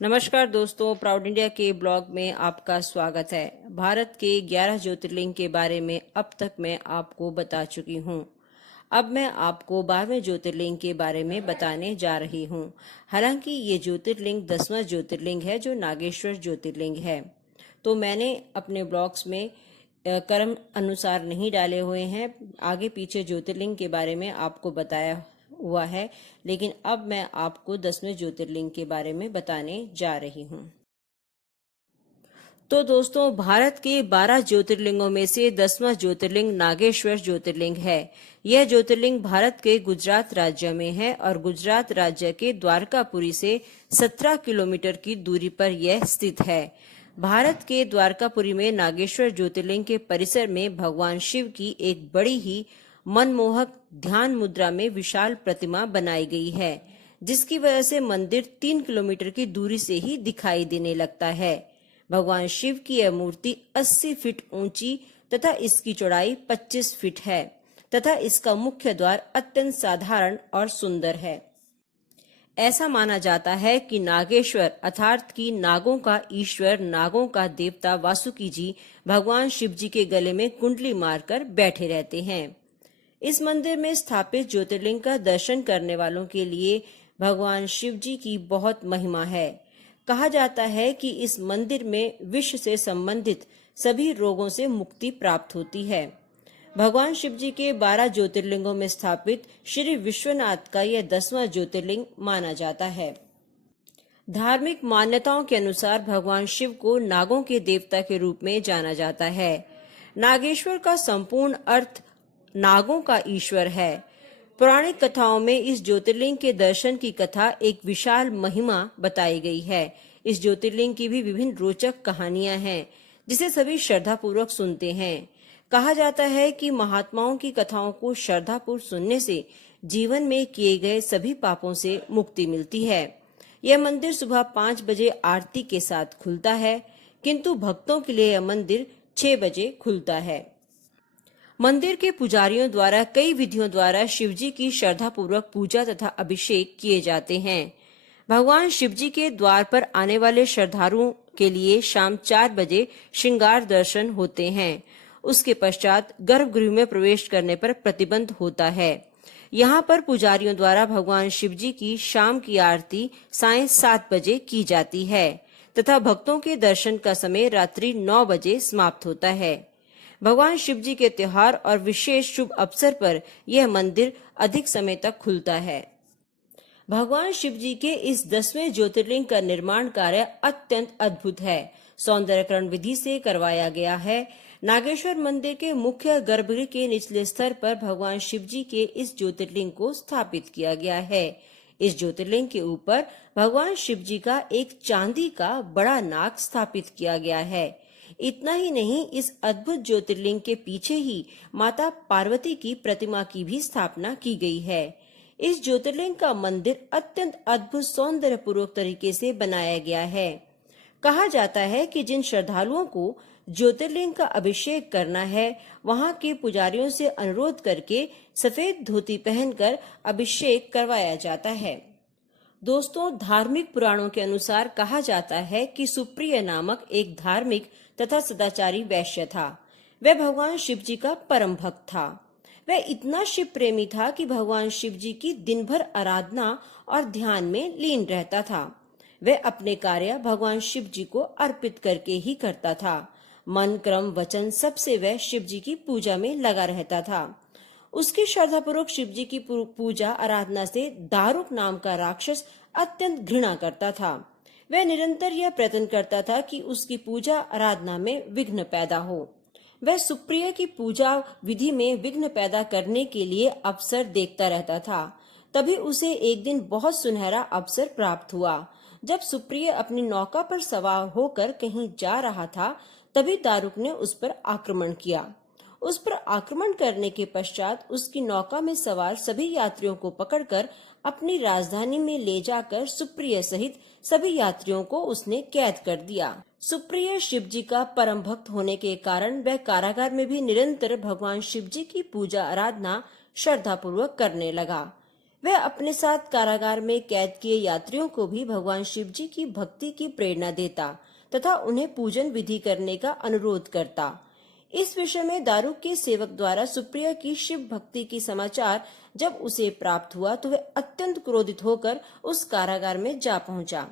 नमस्कार दोस्तों, proud India के ब्लॉग में आपका स्वागत है। भारत के 11 ज्योतिर्लिंग के बारे में अब तक मैं आपको बता चुकी हूँ। अब मैं आपको 12वें ज्योतिर्लिंग के बारे में बताने जा रही हूँ। हालांकि ये ज्योतिर्लिंग 10वां ज्योतिर्लिंग है जो नागेश्वर ज्योतिर्लिंग है। तो मैंने अपने ब्लॉग्स में क्रम अनुसार नहीं डाले हुए हैं। आगे पीछे ज्योतिर्लिंग के बारे में आपको बताया हुआ है, लेकिन अब मैं आपको 10वें ज्योतिर्लिंग के बारे में बताने जा रही हूँ। तो दोस्तों, भारत के 12 ज्योतिर्लिंगों में से 10वां ज्योतिर्लिंग नागेश्वर ज्योतिर्लिंग है। यह ज्योतिर्लिंग भारत के गुजरात राज्य में है और गुजरात राज्य के द्वारकापुरी से 17 किलोमीटर की दूरी पर यह स्थित है। भारत के द्वारकापुरी में नागेश्वर ज्योतिर्लिंग के परिसर में भगवान शिव की एक बड़ी ही मनमोहक ध्यान मुद्रा में विशाल प्रतिमा बनाई गई है, जिसकी वजह से मंदिर 3 किलोमीटर की दूरी से ही दिखाई देने लगता है। भगवान शिव की यह मूर्ति 80 फीट ऊंची तथा इसकी चौड़ाई 25 फीट है तथा इसका मुख्य द्वार अत्यंत साधारण और सुंदर है। ऐसा माना जाता है कि नागेश्वर अर्थात कि नागों का ईश्वर, नागों का देवता वासुकी जी भगवान शिव जी के गले में कुंडली मारकर बैठे रहते हैं। इस मंदिर में स्थापित ज्योतिर्लिंग का दर्शन करने वालों के लिए भगवान शिव जी की बहुत महिमा है। कहा जाता है कि इस मंदिर में विष से संबंधित सभी रोगों से मुक्ति प्राप्त होती है। भगवान शिव जी के 12 ज्योतिर्लिंगों में स्थापित श्री विश्वनाथ का यह 10वां ज्योतिर्लिंग माना जाता है। धार्मिक मान्यताओं के अनुसार भगवान शिव को नागों के देवता के रूप में जाना जाता है। नागेश्वर का संपूर्ण अर्थ नागों का ईश्वर है। पौराणिक कथाओं में इस ज्योतिर्लिंग के दर्शन की कथा एक विशाल महिमा बताई गई है। इस ज्योतिर्लिंग की भी विभिन्न रोचक कहानियां हैं, जिसे सभी श्रद्धापूर्वक सुनते हैं। कहा जाता है कि महात्माओं की कथाओं को श्रद्धापूर्वक सुनने से जीवन में किए गए सभी पापों से मुक्ति मिलती है। यह मंदिर सुबह 5 बजे आरती के साथ खुलता है, किंतु भक्तों के लिए यह मंदिर 6 बजे खुलता है। मंदिर के पुजारियों द्वारा कई विधियों द्वारा शिवजी की श्रद्धापूर्वक पूजा तथा अभिषेक किए जाते हैं। भगवान शिवजी के द्वार पर आने वाले श्रद्धालुओं के लिए शाम 4 बजे श्रृंगार दर्शन होते हैं। उसके पश्चात गर्भगृह में प्रवेश करने पर प्रतिबंध होता है। यहाँ पर पुजारियों द्वारा भगवान शिवजी की शाम की आरती सायं 7 बजे की जाती है तथा भक्तों के दर्शन का समय रात्रि 9 बजे समाप्त होता है। भगवान शिवजी के त्योहार और विशेष शुभ अवसर पर यह मंदिर अधिक समय तक खुलता है। भगवान शिवजी के इस 10वें ज्योतिर्लिंग का निर्माण कार्य अत्यंत अद्भुत है। सौंदर्यकरण विधि से करवाया गया है। नागेश्वर मंदिर के मुख्य गर्भगृह के निचले स्तर पर भगवान शिवजी के इस ज्योतिर्लिंग को स्थापित किया गया है। इस ज्योतिर्लिंग के ऊपर भगवान शिवजी का एक चांदी का बड़ा नाग स्थापित किया गया है। इतना ही नहीं, इस अद्भुत ज्योतिर्लिंग के पीछे ही माता पार्वती की प्रतिमा की भी स्थापना की गई है। इस ज्योतिर्लिंग का मंदिर अत्यंत अद्भुत सौंदर्यपूर्वक तरीके से बनाया गया है। कहा जाता है कि जिन श्रद्धालुओं को ज्योतिर्लिंग का अभिषेक करना है, वहां के पुजारियों से अनुरोध करके सफेद धोती पहनकर अभिषेक करवाया जाता है। दोस्तों, धार्मिक पुराणों के अनुसार कहा जाता है कि सुप्रिय नामक एक धार्मिक तथा सदाचारी वैश्य था। वह भगवान शिव जी का परम भक्त था। वह इतना शिव प्रेमी था कि भगवान शिव जी की दिन भर आराधना और ध्यान में लीन रहता था। वह अपने कार्य भगवान शिव जी को अर्पित करके ही करता था। मन, क्रम, वचन सबसे वह शिव जी की पूजा में लगा रहता था। उसकी श्रद्धापूर्वक शिव जी की पूजा आराधना से दारुक नाम का राक्षस अत्यंत घृणा करता था। वह निरंतर यह प्रयत्न करता था कि उसकी पूजा आराधना में विघ्न पैदा हो। वह सुप्रिय की पूजा विधि में विघ्न पैदा करने के लिए अवसर देखता रहता था। तभी उसे एक दिन बहुत सुनहरा अवसर प्राप्त हुआ। जब सुप्रिय अपनी नौका पर सवार होकर कहीं जा रहा था, तभी दारुक ने उस पर आक्रमण किया। उस पर आक्रमण करने के पश्चात उसकी नौका में सवार सभी यात्रियों को पकड़कर अपनी राजधानी में ले जाकर सुप्रिय सहित सभी यात्रियों को उसने कैद कर दिया। सुप्रिय शिव जी का परम भक्त होने के कारण वह कारागार में भी निरंतर भगवान शिव जी की पूजा आराधना श्रद्धा पूर्वक करने लगा। वह अपने साथ कारागार में कैद किए यात्रियों को भी भगवान शिव जी की भक्ति की प्रेरणा देता तथा उन्हें पूजन विधि करने का अनुरोध करता। इस विषय में दारुक के सेवक द्वारा सुप्रिया की शिव भक्ति की समाचार जब उसे प्राप्त हुआ तो वह अत्यंत क्रोधित होकर उस कारागार में जा पहुंचा।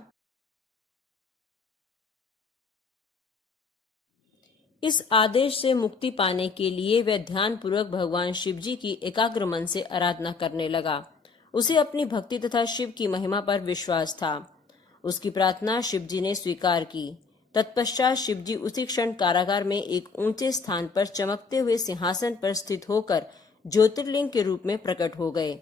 इस आदेश से मुक्ति पाने के लिए वह ध्यानपूर्वक भगवान शिव जी की एकाग्र मन से आराधना करने लगा। उसे अपनी भक्ति तथा शिव की महिमा पर विश्वास था। उसकी प्रार्थना शिव जी ने स्वीकार की। तत्पश्चात शिव जी उसी क्षण कारागार में एक ऊंचे स्थान पर चमकते हुए सिंहासन पर स्थित होकर ज्योतिर्लिंग के रूप में प्रकट हो गए।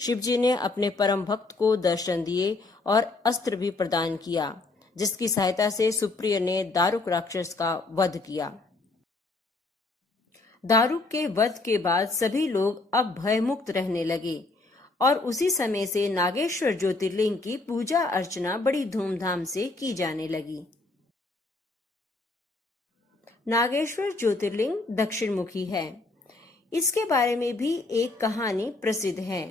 शिव जी ने अपने परम भक्त को दर्शन दिए और अस्त्र भी प्रदान किया, जिसकी सहायता से सुप्रिय ने दारुक राक्षस का वध किया। दारुक के वध के बाद सभी लोग अब भयमुक्त रहने लगे और उसी समय से नागेश्वर ज्योतिर्लिंग की पूजा अर्चना बड़ी धूमधाम से की जाने लगी। नागेश्वर ज्योतिर्लिंग दक्षिण मुखी है। इसके बारे में भी एक कहानी प्रसिद्ध है।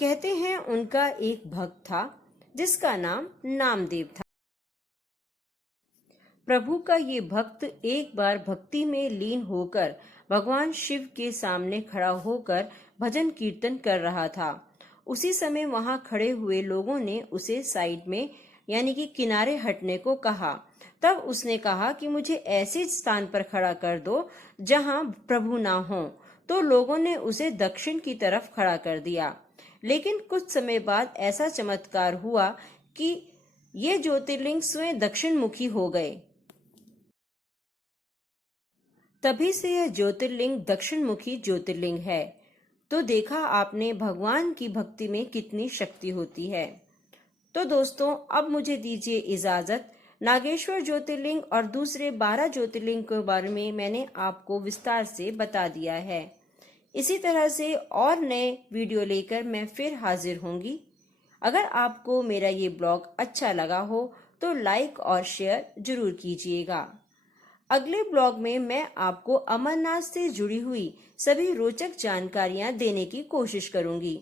कहते हैं उनका एक भक्त था जिसका नाम नामदेव था। प्रभु का ये भक्त एक बार भक्ति में लीन होकर भगवान शिव के सामने खड़ा होकर भजन कीर्तन कर रहा था। उसी समय वहां खड़े हुए लोगों ने उसे साइड में यानी कि किनारे हटने को कहा। तब उसने कहा कि मुझे ऐसे स्थान पर खड़ा कर दो जहां प्रभु ना हो। तो लोगों ने उसे दक्षिण की तरफ खड़ा कर दिया। लेकिन कुछ समय बाद ऐसा चमत्कार हुआ कि ये ज्योतिर्लिंग स्वयं दक्षिण मुखी हो गए। तभी से यह ज्योतिर्लिंग दक्षिण मुखी ज्योतिर्लिंग है। तो देखा आपने भगवान की भक्ति में कितनी शक्ति होती है। तो दोस्तों, अब मुझे दीजिए इजाजत। नागेश्वर ज्योतिर्लिंग और दूसरे 12 ज्योतिर्लिंग के बारे में मैंने आपको विस्तार से बता दिया है। इसी तरह से और नए वीडियो लेकर मैं फिर हाजिर होंगी। अगर आपको मेरा ये ब्लॉग अच्छा लगा हो तो लाइक और शेयर जरूर कीजिएगा। अगले ब्लॉग में मैं आपको अमरनाथ से जुड़ी हुई सभी रोचक जानकारियां देने की कोशिश करूंगी।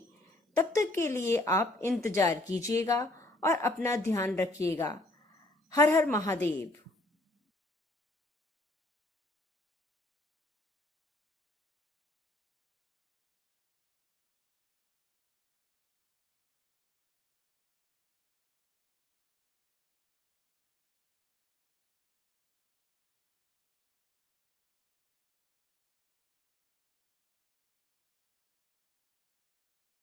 तब तक के लिए आप इंतजार कीजिएगा और अपना ध्यान रखिएगा। हर हर महादेव।